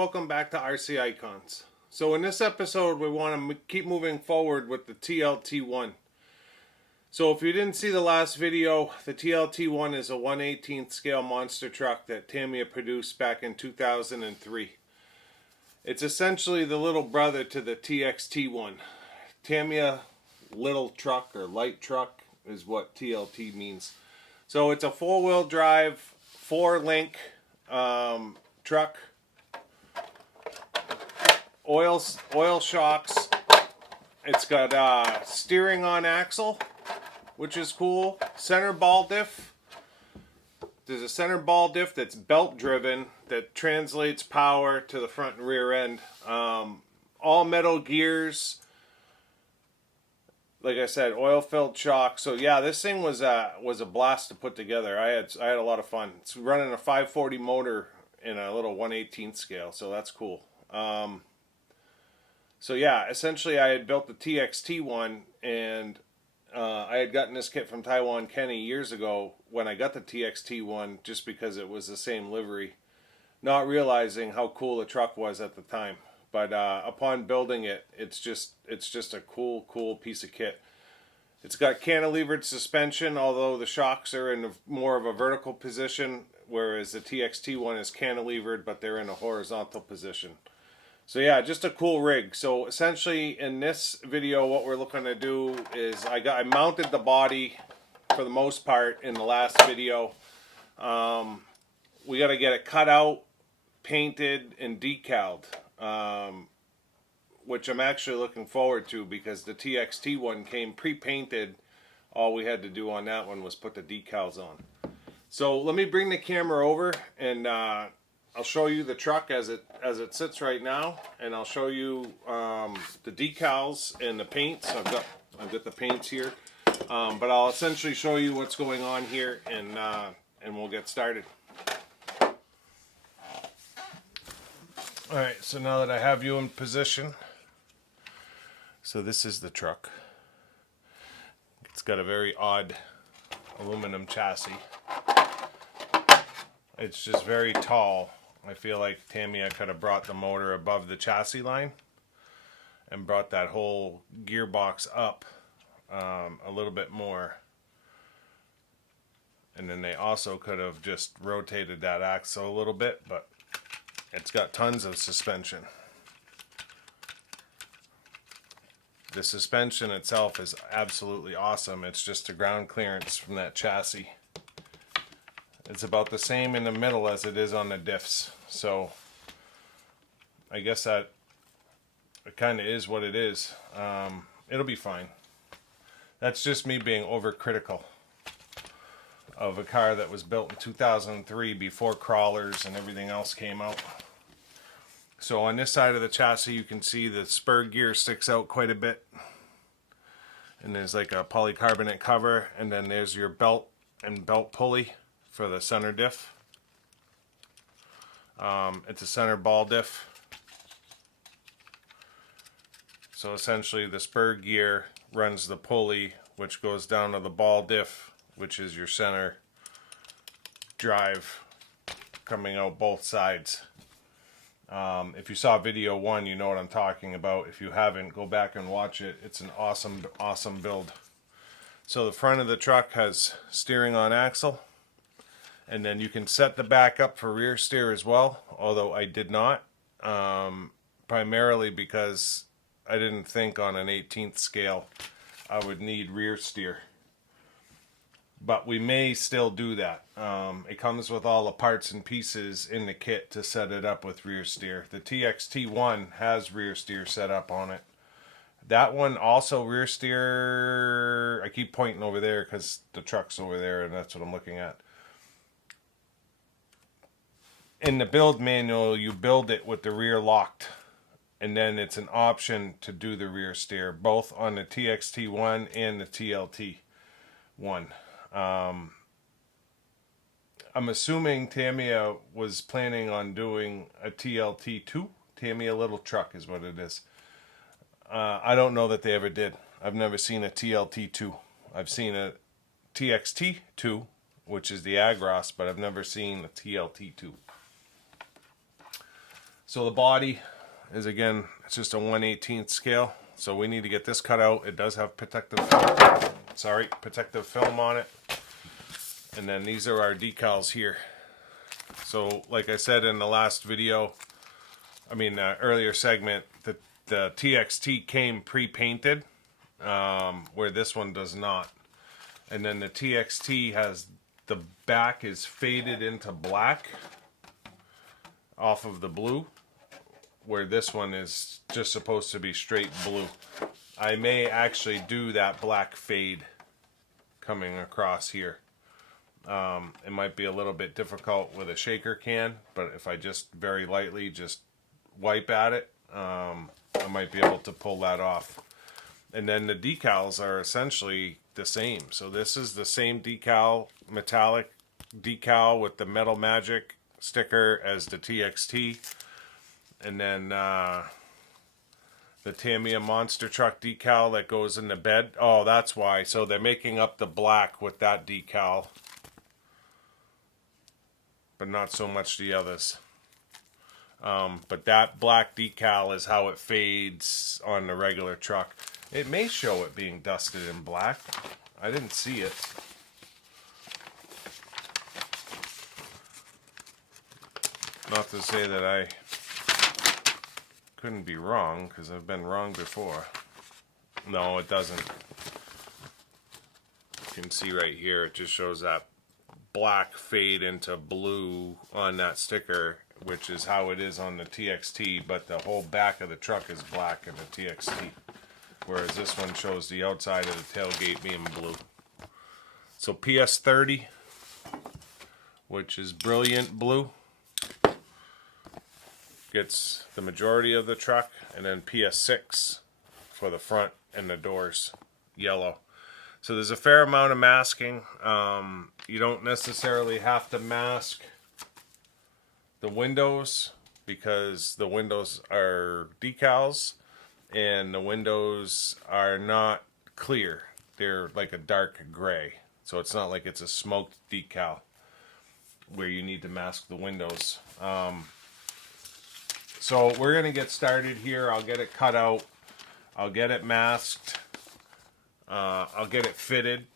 welcome back to RC Icons. So in this episode we want to keep moving forward with the TLT1. So if you didn't see the last video, the TLT1 is a 1/18th scale monster truck that Tamiya produced back in 2003. It's essentially the little brother to the TXT1. Tamiya little truck or light truck is what TLT means. So it's a 4-wheel drive, 4-link truck. Oil shocks. It's got steering on axle, which is cool. Center ball diff. There's a center ball diff that's belt driven that translates power to the front and rear end. All metal gears. Like I said, oil filled shocks. So yeah, this thing was a blast to put together. I had a lot of fun. It's running a 540 motor in a little 1/18th scale, so that's cool. So yeah, essentially I had built the TXT1, and I had gotten this kit from Taiwan Kenny years ago when I got the TXT1, just because it was the same livery, not realizing how cool the truck was at the time. But upon building it, it's just a cool piece of kit. It's got cantilevered suspension, although the shocks are in more of a vertical position, whereas the TXT1 is cantilevered, but they're in a horizontal position. So yeah, just a cool rig. So essentially in this video what we're looking to do is I mounted the body for the most part in the last video. We got to get it cut out, painted, and decaled, which I'm actually looking forward to because the TXT1 came pre-painted. All we had to do on that one was put the decals on. So let me bring the camera over and I'll show you the truck as it sits right now, and I'll show you the decals and the paints. I've got the paints here, but I'll essentially show you what's going on here, and we'll get started. All right, so now that I have you in position, so this is the truck. It's got a very odd aluminum chassis. It's just very tall. I feel like Tamiya could have brought the motor above the chassis line and brought that whole gearbox up a little bit more. And then they also could have just rotated that axle a little bit, but it's got tons of suspension. The suspension itself is absolutely awesome. It's just the ground clearance from that chassis. It's about the same in the middle as it is on the diffs, so I guess that it kind of is what it is. It'll be fine. That's just me being overcritical of a car that was built in 2003 before crawlers and everything else came out. So on this side of the chassis you can see the spur gear sticks out quite a bit, and there's like a polycarbonate cover, and then there's your belt and belt pulley for the center diff. It's a center ball diff. So essentially the spur gear runs the pulley, which goes down to the ball diff, which is your center drive coming out both sides. If you saw video 1, you know what I'm talking about. If you haven't, go back and watch it. It's an awesome build. So the front of the truck has steering on axle. And then you can set the back up for rear steer as well, although I did not, primarily because I didn't think on an 18th scale I would need rear steer. But we may still do that. It comes with all the parts and pieces in the kit to set it up with rear steer. The TXT1 has rear steer set up on it. That one also rear steer. I keep pointing over there because the truck's over there and that's what I'm looking at. In the build manual, you build it with the rear locked, and then it's an option to do the rear steer, both on the TXT1 and the TLT1. I'm assuming Tamiya was planning on doing a TLT2. Tamiya little truck is what it is. I don't know that they ever did. I've never seen a TLT2. I've seen a TXT2, which is the Agros, but I've never seen a TLT2. So the body is, again, it's just a 1/18 scale. So we need to get this cut out. It does have protective film on it. And then these are our decals here. So like I said in the last video, earlier segment, the TXT came pre-painted, where this one does not. And then the TXT has, the back is faded into black off of the blue, where this one is just supposed to be straight blue. I may actually do that black fade coming across here. It might be a little bit difficult with a shaker can, but if I just very lightly just wipe at it, I might be able to pull that off. And then the decals are essentially the same. So this is the same decal, metallic decal with the Metal Magic sticker as the TXT. And then the Tamiya Monster Truck decal that goes in the bed. Oh, that's why. So they're making up the black with that decal, but not so much the others. But that black decal is how it fades on the regular truck. It may show it being dusted in black. I didn't see it. Not to say that I couldn't be wrong, because I've been wrong before. No, it doesn't. You can see right here, it just shows that black fade into blue on that sticker, which is how it is on the TXT, but the whole back of the truck is black in the TXT. Whereas this one shows the outside of the tailgate being blue. So PS30, which is brilliant blue, gets the majority of the truck, and then PS6 for the front and the doors, yellow. So there's a fair amount of masking. You don't necessarily have to mask the windows, because the windows are decals and the windows are not clear. They're like a dark gray. So it's not like it's a smoked decal where you need to mask the windows. So we're going to get started here. I'll get it cut out. I'll get it masked. I'll get it fitted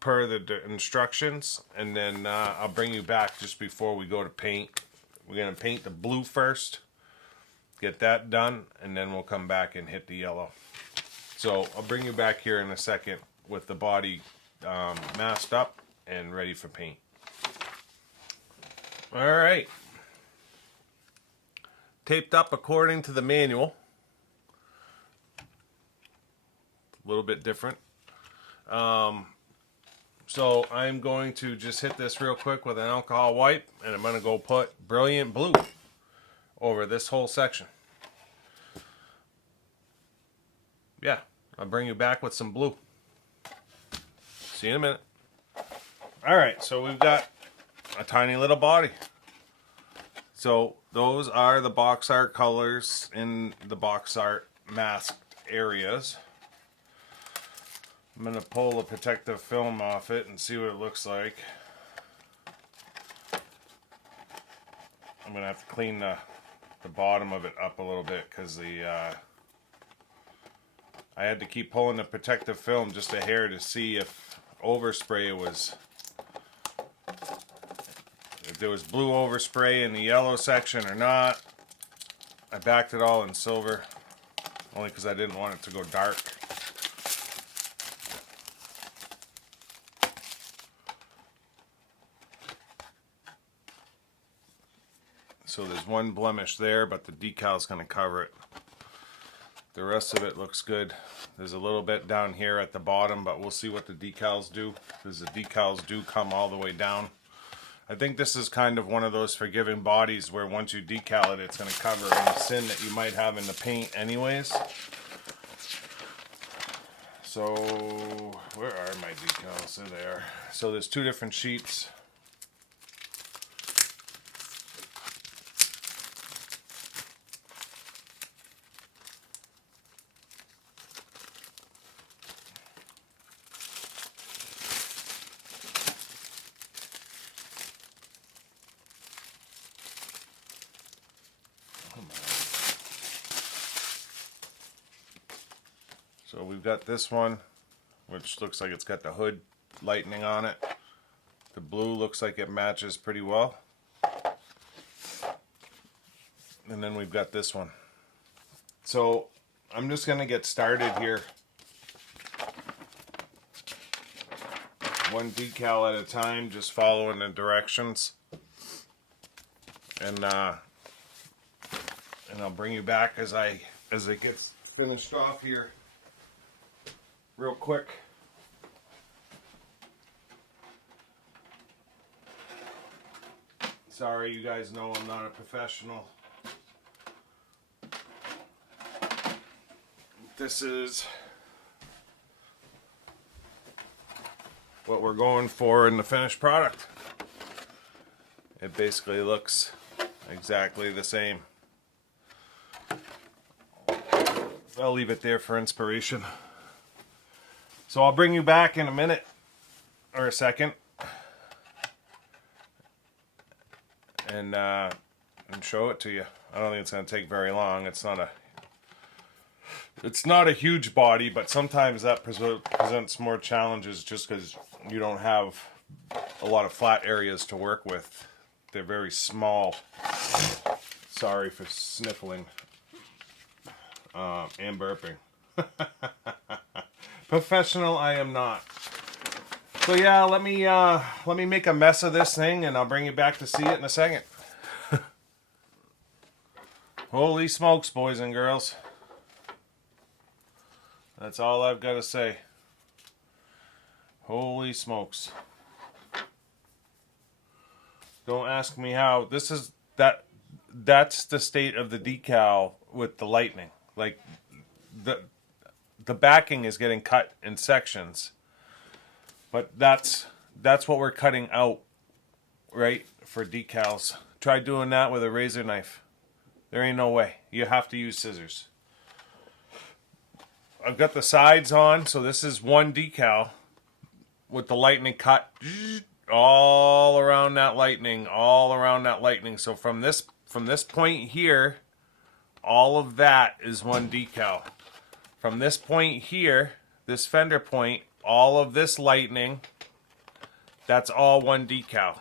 per the instructions. And then I'll bring you back just before we go to paint. We're going to paint the blue first. Get that done. And then we'll come back and hit the yellow. So I'll bring you back here in a second with the body masked up and ready for paint. Alright. Taped up according to the manual. A little bit different. So I'm going to just hit this real quick with an alcohol wipe, and I'm going to go put Brilliant Blue over this whole section. Yeah, I'll bring you back with some blue. See you in a minute. Alright, so we've got a tiny little body. So those are the box art colors in the box art masked areas. I'm going to pull the protective film off it and see what it looks like. I'm going to have to clean the bottom of it up a little bit, because I had to keep pulling the protective film just a hair to see if overspray was, if there was blue overspray in the yellow section or not. I backed it all in silver, only because I didn't want it to go dark. So there's one blemish there, but the decal's going to cover it. The rest of it looks good. There's a little bit down here at the bottom, but we'll see what the decals do, because the decals do come all the way down. I think this is kind of one of those forgiving bodies where once you decal it, it's going to cover any sin that you might have in the paint anyways. So, where are my decals? There they are. So there's two different sheets. So we've got this one, which looks like it's got the hood lightning on it. The blue looks like it matches pretty well. And then we've got this one. So I'm just going to get started here. One decal at a time, just following the directions. And I'll bring you back as it gets finished off here real quick. Sorry, you guys know I'm not a professional. This is what we're going for in the finished product. It basically looks exactly the same. I'll leave it there for inspiration. So I'll bring you back in a minute or a second and show it to you. I don't think it's going to take very long. It's not a huge body, but sometimes that presents more challenges just because you don't have a lot of flat areas to work with. They're very small. Sorry for sniffling and burping. Professional I am not. So yeah, let me make a mess of this thing and I'll bring you back to see it in a second. Holy smokes, boys and girls. That's all I've got to say. Holy smokes. Don't ask me how. That's the state of the decal with the lightning. Like the backing is getting cut in sections. But that's what we're cutting out, right, for decals. Try doing that with a razor knife. There ain't no way. You have to use scissors. I've got the sides on, so this is one decal with the lightning cut all around that lightning, So from this point here, all of that is one decal. From this point here, this fender point, all of this lightning, that's all one decal.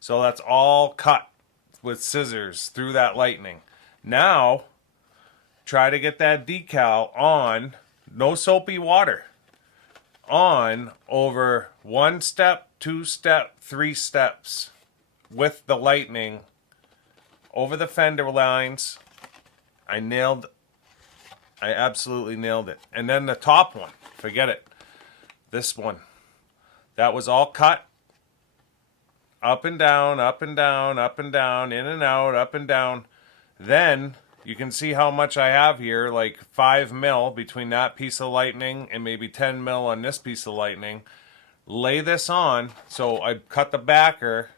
So that's all cut with scissors through that lightning. Now, try to get that decal on, no soapy water, on over 1 step, 2 step, 3 steps with the lightning over the fender lines. I absolutely nailed it. And then the top one, forget it. This one, that was all cut. Up and down, up and down, up and down, in and out, up and down. Then you can see how much I have here, like 5 mil between that piece of lightning and maybe 10 mil on this piece of lightning. Lay this on. So I cut the backer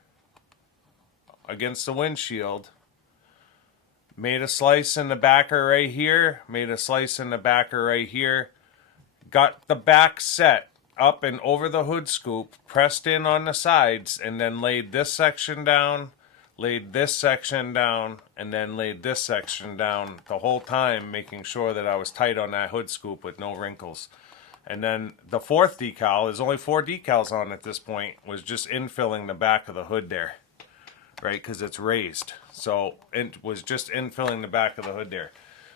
against the windshield. Made a slice in the backer right here. Made a slice in the backer right here. Got the back set up and over the hood scoop, pressed in on the sides, and then laid this section down, laid this section down, and then laid this section down the whole time, making sure that I was tight on that hood scoop with no wrinkles. And then the fourth decal, there's only 4 decals on at this point, was just infilling the back of the hood there, right? Because it's raised. So it was just infilling the back of the hood there.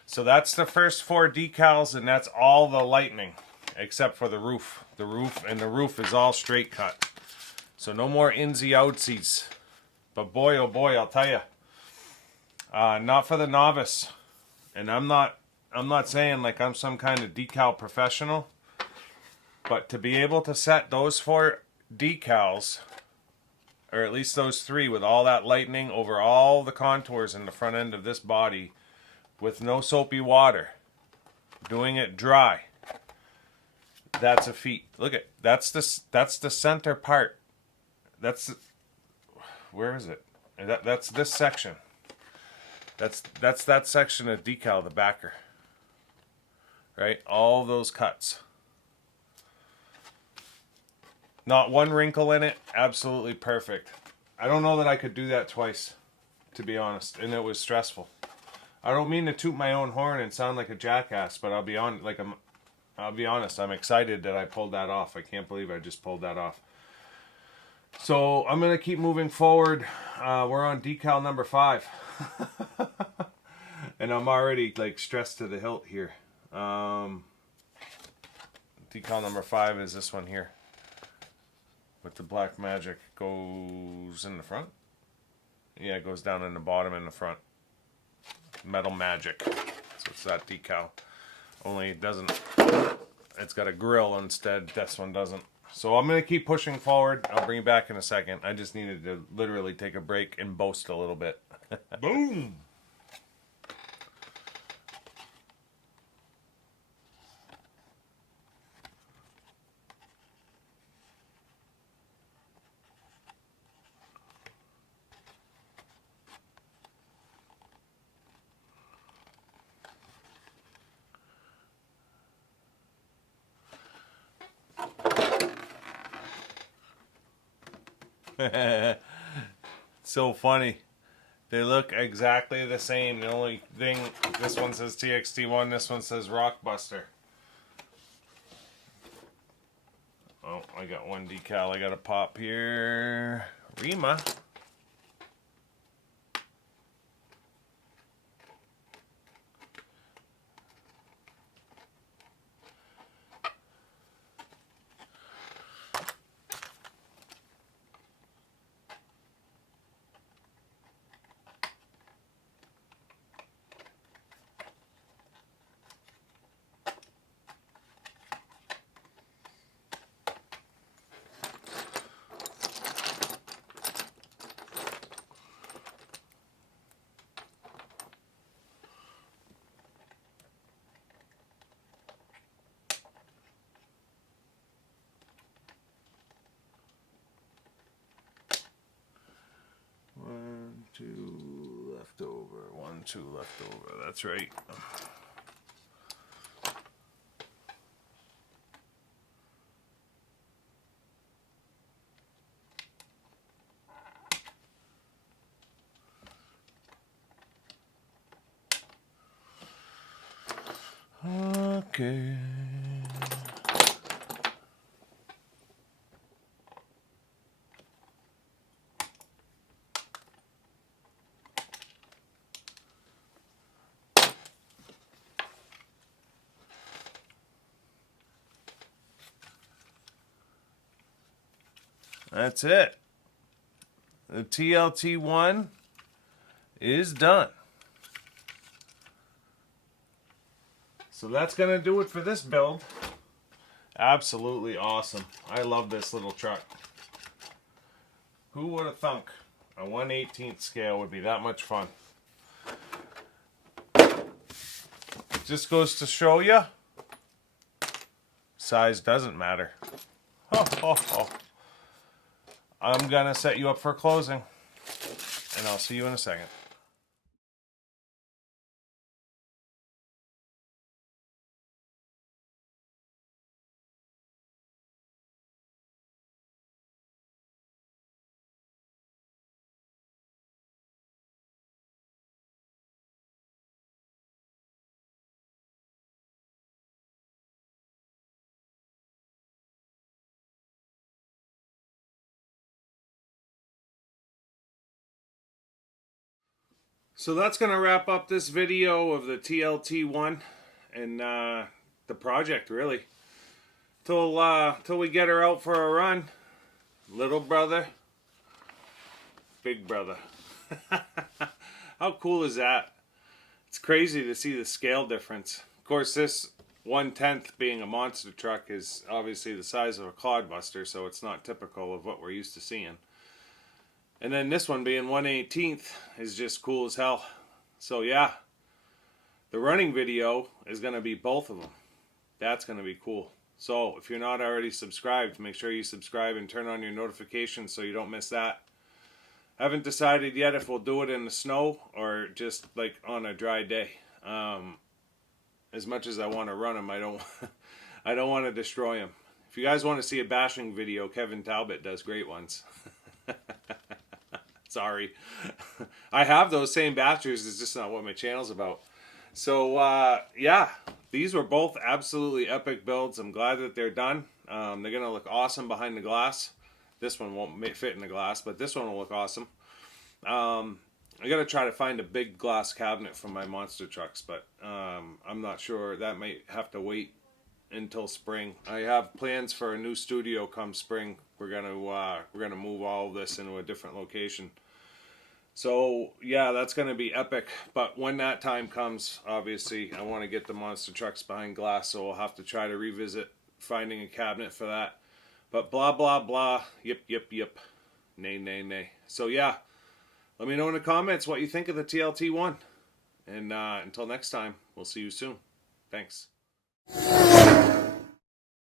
So that's the first 4 decals, and that's all the lightning, except for the roof. The roof is all straight cut. So no more insy outsies. But boy, oh boy, I'll tell you, not for the novice. And I'm not saying like I'm some kind of decal professional, but to be able to set those 4 decals, or at least those 3, with all that lightning over all the contours in the front end of this body, with no soapy water, doing it dry, that's a feat. Look at that's the center part. Where is it? That's this section. That's that section of decal, the backer. Right? All those cuts. Not one wrinkle in it. Absolutely perfect. I don't know that I could do that twice, to be honest, and it was stressful. I don't mean to toot my own horn and sound like a jackass, but I'll be on, like, I'll be honest, I'm excited that I pulled that off. I can't believe I just pulled that off. So I'm going to keep moving forward. We're on decal number 5. And I'm already like stressed to the hilt here. Decal number 5 is this one here. With the black magic. Goes in the front. Yeah, it goes down in the bottom and the front. Metal magic. So it's that decal. Only it doesn't. It's got a grill instead. This one doesn't. So I'm going to keep pushing forward. I'll bring you back in a second. I just needed to literally take a break and boast a little bit. Boom! So funny. They look exactly the same. The only thing, this one says TXT1, this one says Rockbuster. Oh, I got one decal I gotta pop here. Rima. One, two left over. 1, 2 left over. That's right. Okay. That's it. The TLT1 is done. So that's going to do it for this build. Absolutely awesome. I love this little truck. Who would have thunk a 1/18 scale would be that much fun? Just goes to show you, size doesn't matter. Ho, ho, ho. I'm going to set you up for closing, and I'll see you in a second. So that's going to wrap up this video of the TLT1 and the project, really. Till we get her out for a run. Little brother, big brother. How cool is that? It's crazy to see the scale difference. Of course, this 1/10 being a monster truck is obviously the size of a clodbuster, so it's not typical of what we're used to seeing. And then this one being 1/18 is just cool as hell. So yeah, the running video is going to be both of them. That's going to be cool. So if you're not already subscribed, make sure you subscribe and turn on your notifications so you don't miss that. Haven't decided yet if we'll do it in the snow or just like on a dry day. As much as I want to run them, I don't want to destroy them. If you guys want to see a bashing video, Kevin Talbot does great ones. Sorry. I have those same bashers, it's just not what my channel's about. So yeah, these were both absolutely epic builds. I'm glad that they're done. They're gonna look awesome behind the glass. This one won't fit in the glass, but this one will look awesome. I gotta try to find a big glass cabinet for my monster trucks, but I'm not sure. That might have to wait until spring. I have plans for a new studio come spring. We're gonna move all of this into a different location. So yeah, that's gonna be epic. But when that time comes, obviously, I want to get the monster trucks behind glass. So we'll have to try to revisit finding a cabinet for that. But blah blah blah. Yip yip yip. Nay nay nay. So yeah, let me know in the comments what you think of the TLT1. And until next time, we'll see you soon. Thanks.